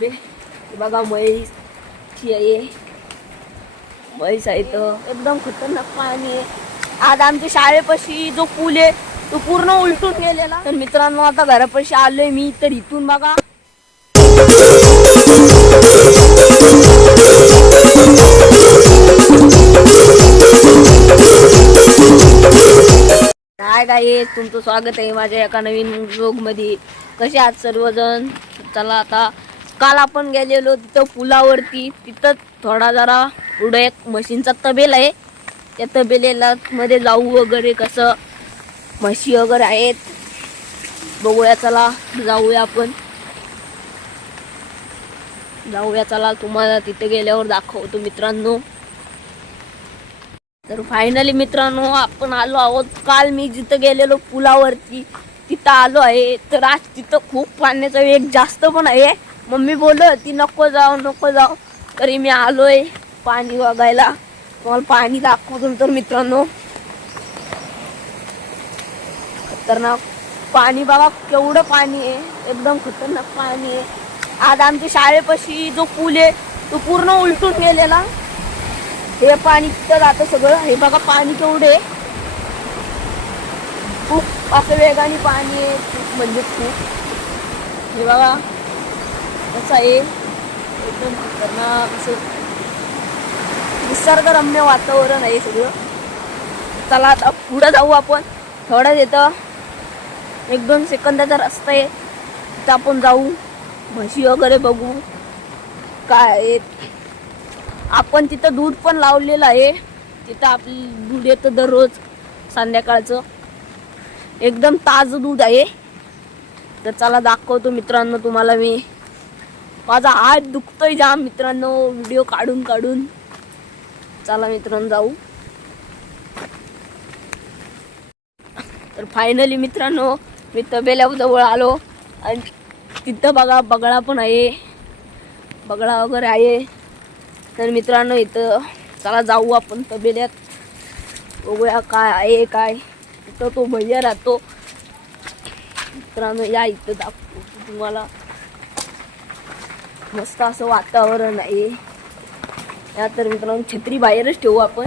बघा म्हैस आहे. म्हैस आहे तर एकदम खतरनाक पाणी आहे. आज आमच्या शाळेपाशी जो पूल आहे तो पूर्ण उलटून गेलेला. तर मित्रांनो आता घरापाशी आलोय मी. तर इथून बघा काय तुमचं स्वागत आहे माझ्या एका नवीन व्लॉग मध्ये. कसे आहात सर्वजण. चला आता काल आपण गेलेलो तिथं पुलावरती. तिथं थोडा जरा पुढे एक म्हशींचा तबेला आहे. त्या तबेलेला मध्ये जाऊ वगैरे कसं म्हशी वगैरे आहेत बघूया. चला जाऊया आपण. जाऊया चला. तुम्हाला तिथे गेल्यावर दाखवतो मित्रांनो. तर फायनली मित्रांनो आपण आलो आहोत. काल मी जिथं गेलेलो पुलावरती तिथं आलो आहे. तर आज तिथं खूप पाण्याचा वेग जास्त पण आहे. मम्मी बोलत ती नको जाऊ तरी मी आलोय पाणी बघायला. तुम्हाला पाणी दाखवतो. तर मित्रांनो खतरनाक पाणी बघा केवढं पाणी आहे. एकदम खतरनाक पाणी आहे. आज आमच्या शाळेपाशी जो पूल आहे तो पूर्ण उलटून गेलेला. हे पाणी तिथं जातं सगळं. हे बघा पाणी केवढे खूप असं वेगाने पाणी आहे. खूप म्हणजे खूप. हे बघा कसं आहे एकदम खतरनाक असं निसर्गरम्य वातावरण आहे सगळं. चला आता पुढे जाऊ आपण. थोडंच येतं 1-2 सेकंदाचा रस्ता आहे. तिथं आपण जाऊ म्हशी वगैरे बघू काय आहेत. आपण तिथं दूध पण लावलेलं आहे. तिथं आपली दूध येतं दररोज संध्याकाळचं. एकदम ताजं दूध आहे. तर चला दाखवतो मित्रांनो तुम्हाला मी. माझा हात दुखतोय जाम मित्रांनो व्हिडिओ काढून. चला मित्रांनो जाऊ. तर फायनली मित्रांनो मी तबेल्याजवळ आलो. आणि तिथं बघा बगळा पण आहे. बगळा वगैरे आहे. तर मित्रांनो इथं चला जाऊ आपण तबेल्यात. बघूया काय आहे काय. इथं तो भैया राहतो. मित्रांनो या इथं दाखवतो तुम्हाला. मस्त असं वातावरण आहे. या तर मित्रांनो छत्री बाहेरच ठेवू आपण.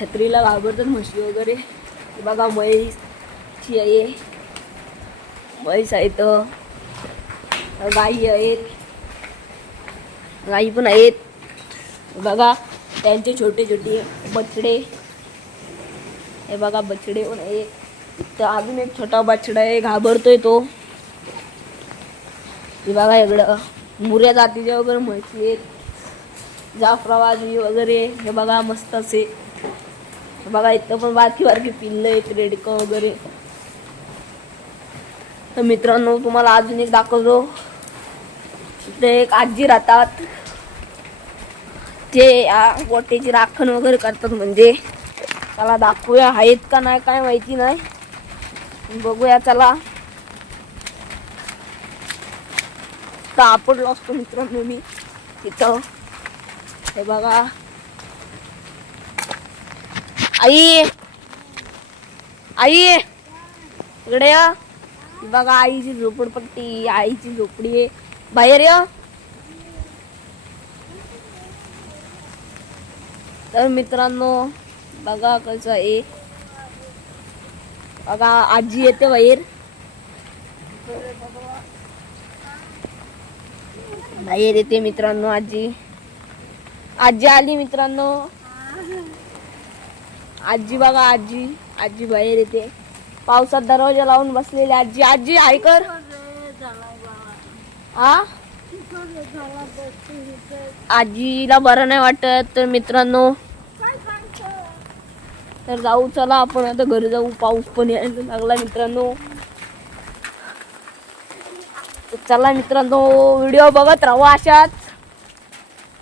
छत्रीला घाबरतात म्हशी वगैरे. बघा म्हैस आहे. म्हैस आहेत. गाई आहेत. गाई पण आहेत. बघा त्यांचे छोटे बछडे. हे बघा बछडे पण आहे. इथं अजून एक छोटा बछडा आहे. घाबरतोय तो. हे बघा इकडं मुर्या जातीच्या वगैरे म्हशी आहेत. जाफराबादी वगैरे. हे बघा मस्त असे. हे बघा इथं पण बारकी पिल्लं आहेत रेडकं वगैरे. तर मित्रांनो तुम्हाला अजून एक दाखवतो. इथे एक आजी राहतात. ते गोट्याची राखण वगैरे करतात. म्हणजे चला दाखवूया आहेत का नाही काय माहिती नाही. बघूया चला. तर आपडलो असतो मित्रांनो मी तिथं. हे बघा आई इकडे या. बघा आईची झोपडपट्टी. आईची झोपडी आहे. बाहेर या. तर मित्रांनो बघा कसं आहे. बघा आजी येते बाहेर येते मित्रांनो. आजी आली मित्रांनो. आजी बघा आजी बाहेर येते. पावसात दरवाजा लावून बसलेली आजी आहे कर. आजीला बरं नाही वाटत. तर मित्रांनो तर जाऊ चला आपण आता घरी जाऊ. पाऊस पण यायला लागला मित्रांनो. चला मित्रांनो व्हिडिओ बघत राहा. अशाच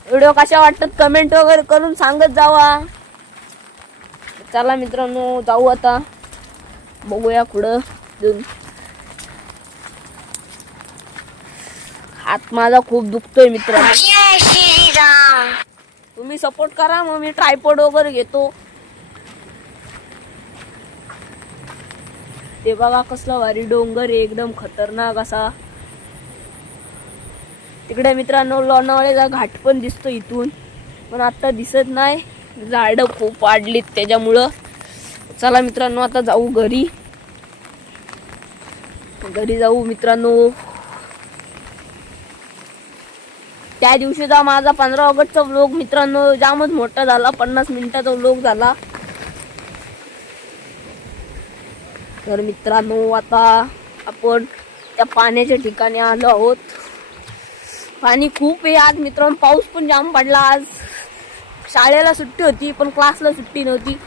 व्हिडिओ कशा वाटतात कमेंट वगैरे करून सांगत जावा. चला मित्रांनो जाऊ आता. बघूया पुढं. हात माझा खूप दुखतोय मित्रांनो. तुम्ही सपोर्ट करा. मग मी ट्रायपॉड वगैरे घेतो. ते बघा कसला भारी डोंगर आहे. एकदम खतरनाक असा. तिकडे मित्रांनो लोणावळ्याचा घाट पण दिसतो इथून, पण आता दिसत नाही, झाडं खूप वाढलीत त्याच्यामुळं. चला मित्रांनो आता जाऊ घरी जाऊ मित्रांनो. त्या दिवशीचा माझा 15 ऑगस्टचा व्लॉग मित्रांनो जामच मोठा झाला, 50 मिनिटाचा व्लॉग झाला. तर मित्रांनो आता आपण त्या पाण्याच्या ठिकाणी आलो आहोत. पाणी खूप आहे आज मित्रांनो, पाऊस पण जाम पडला. आज शाळेला सुट्टी होती पण क्लासला सुट्टी नव्हती,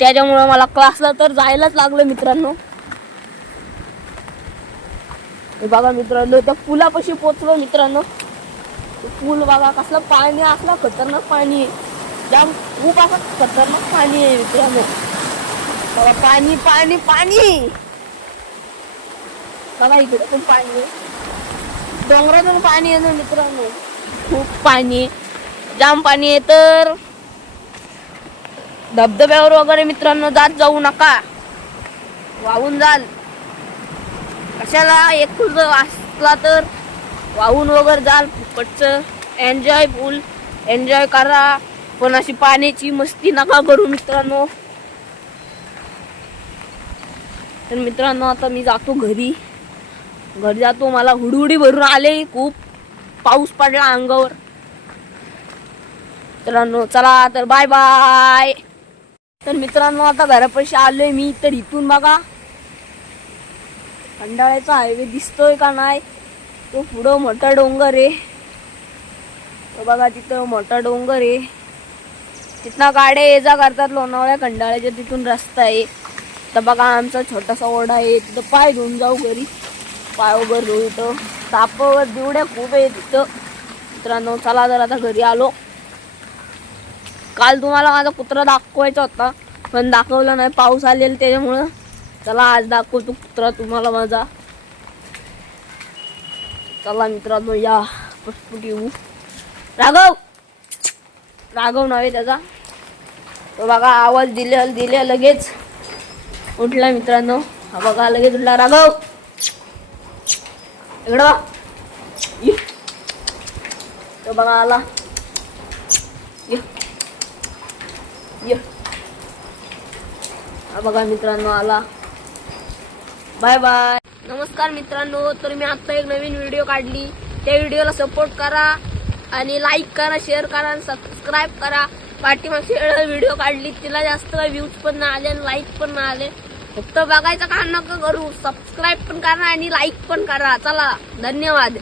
त्याच्यामुळे मला क्लासला तर जायलाच लागलं मित्रांनो. हे बघा मित्रांनो, त्या पुलापाशी पोचलो मित्रांनो. पूल बघा कसलं पाणी, असलं खतरनाक पाणी आहे, जाम खूप असं खतरनाक पाणी आहे मित्रांनो. बघा पाणी पाणी पाणी, बघा इकडे पण पाणी आहे, डोंगरातून पाणी आहे ना मित्रांनो, खूप पाणी आहे, जाम पाणी आहे. तर धबधब्यावर वगैरे मित्रांनो जात जाऊ नका, वाहून जाल. कशाला एक फुल असला तर वाहून वगैरे जाल, फुकटचं एन्जॉय, फुल एन्जॉय करा, पण अशी पाण्याची मस्ती नका करू मित्रांनो. तर मित्रांनो आता मी जातो घरी जातो. मला हुडहुडी भरून आले, खूप पाऊस पडला अंगावर. मित्रांनो चला तर बाय बाय. तर मित्रांनो आता घरापाशी आलोय मी. तर इथून बघा खंडाळ्याचा हायवे दिसतोय का नाही, तो पुढं मोठा डोंगर आहे, तो बघा तिथं मोठा डोंगर आहे. तिथनं गाड्या ये जा करतात लोणावळ्या खंडाळ्याच्या, तिथून रस्ता आहे. तर बघा आमचा छोटासा ओढा आहे, तिथं पाय धुवून जाऊ घरी, पाय वगैरे धुऊ. इथं तापवर दिवड्या खूप आहे तिथं. मित्रांनो चला जर आता घरी आलो. काल तुम्हाला माझा कुत्रा दाखवायचा होता पण दाखवला नाही, पाऊस आलेला त्याच्यामुळं. चला आज दाखवतो कुत्रा तुम्हाला माझा. चला मित्रांनो या पटपट येऊ. राघव नव्हे त्याचा, तो बघा आवाज दिल्या लगेच उठला मित्रांनो. हा बघा लगेच उठला, राघव इकडं. तो बघा आला, हा बघा मित्रांनो आला. Bye bye. नमस्कार मित्रांनो, तर मी आता एक नवीन व्हिडिओ काढली, त्या व्हिडिओला सपोर्ट करा आणि लाईक करा, शेअर करा आणि सबस्क्राईब करा. पाठीमागची व्हिडिओ काढली तिला जास्त काही व्ह्यूज पण नाही आले आणि लाईक पण नाही आले. फक्त बघायचं काम नका करू, सबस्क्राईब पण करा आणि लाईक पण करा. चला धन्यवाद.